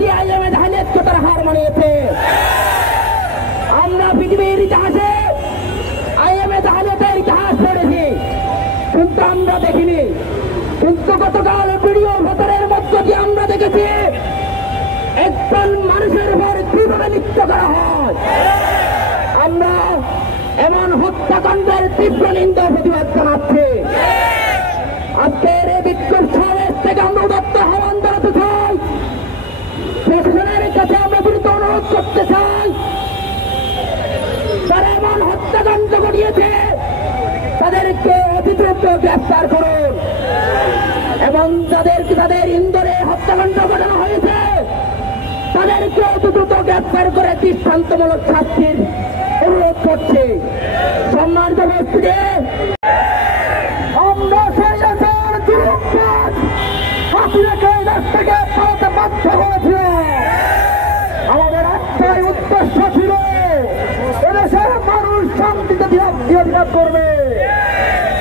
দিয়ে আইএমএ জাহিলিয়াতকে তারা হার মানিয়েছে। আমরা পৃথিবীর ইতিহাসে আইএমএ জাহিলিয়াতের ইতিহাস পড়েছি, কিন্তু আমরা দেখিনি। কিন্তু গতকাল ভিডিও ভোটারের মধ্য দিয়ে আমরা দেখেছি একজন মানুষের উপর কিভাবে নৃত্য করা হয়। আমরা এমন হত্যাকাণ্ডের তীব্র নিন্দা প্রতিবাদ জানাচ্ছি। আজকের এই বিক্ষোভ সমাবেশ থেকে আমরা উদাত্ত আহ্বান জানাতে চাই, প্রশাসনের কাছে আমরা দ্রুত অনুরোধ করতে চাই, যারা এমন হত্যাকাণ্ড ঘটিয়েছে তাদেরকে অতি দ্রুত গ্রেফতার করুন, এবং তাদের ইন্দোরে হত্যাকাণ্ড ঘটানো হয়েছে তাদেরকে অতি দ্রুত গ্রেফতার করে দৃষ্টান্তমূলক শাস্তির অনুরোধ করছে। সম্মানিত উপস্থিতি, আমরা সেই হাসিনাকে দেশ থেকে পালাতে বাধ্য করেছিলাম। আমাদের একটাই উদ্দেশ্য ছিল এদেশের মানুষ শান্তিতে অধিকার করবে,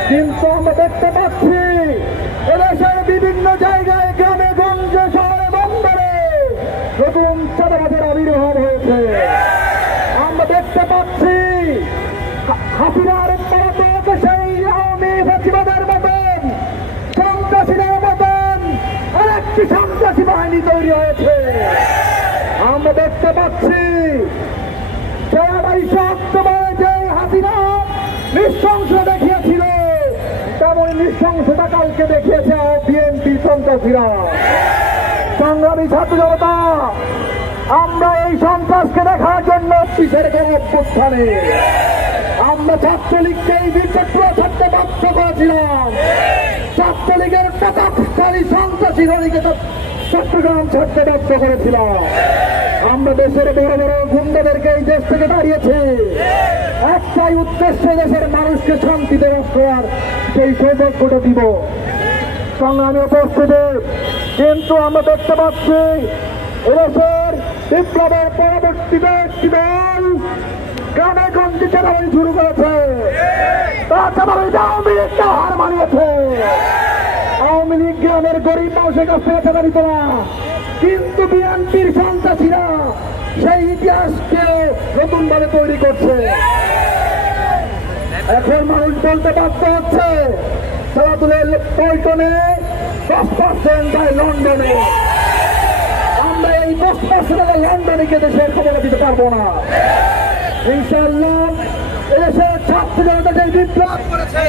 কিন্তু আমরা দেখতে পাচ্ছি এদেশের বিভিন্ন জায়গায় গ্রামে গঞ্জে শহরে বন্দরে নতুন চাঁদাবাজের আবির্ভাব হয়েছে। আমরা দেখতে পাচ্ছি হাসিনার পলাতক সেই আওয়ামী ফ্যাসিবাদের মতন সন্ত্রাসীদের মতন আরেকটি সন্ত্রাসী বাহিনী তৈরি হয়েছে। আমরা দেখতে পাচ্ছি 22 অক্টোবরে যে হাসিনা নৃশংস দেখিয়েছিল তেমন নৃশংসতা কালকে দেখিয়েছে বিএনপি সন্ত্রাসীরা। সংগ্রামী ছাত্র জনতা, আমরা এই সন্ত্রাসকে দেখার জন্য কিসের অভ্যুত্থানে আমরা ছাত্রলীগকে এই বিদ্রোহ ছাড়তে বাধ্য করেছিলাম। ছাত্রলীগের প্রতাপশালী সন্ত্রাসী গণিকে চট্টগ্রাম ছাড়তে বাধ্য করেছিলাম। আমরা দেশের বড় বড় গুন্ডাদেরকে এই দেশ থেকে দাঁড়িয়েছি একটাই উদ্দেশ্যে, দেশের মানুষকে শান্তিতে বাস করার সেই সৌভাগ্যটা দিব। সংগ্রামী উপস্থিতি, কিন্তু আমরা দেখতে পাচ্ছি এদেশের বিপ্লবের পরবর্তীতে একটি দল গ্রামে গঞ্জে চাঁদাবাজি শুরু করেছে। তারা চাঁদাবাজিতে আওয়ামী লীগকে হার মানিয়েছে। আওয়ামী লীগ গ্রামের গরিব মানুষের কাছ থেকে চাঁদা দিত না, কিন্তু বিএনপির সন্ত্রাসীরা সেই ইতিহাসকে নতুন ভাবে তৈরি করছে। এখন মানুষ বলতে বাধ্য হচ্ছে খেলাধুলের পল্টনে 10% যায় লন্ডনে। আমরা এই 10% লন্ডনে গিয়ে দেশের খবর দিতে পারবো না। ইনশাআল্লাহ এদেশের ছাত্র জনতা যে বিপ্লব করেছে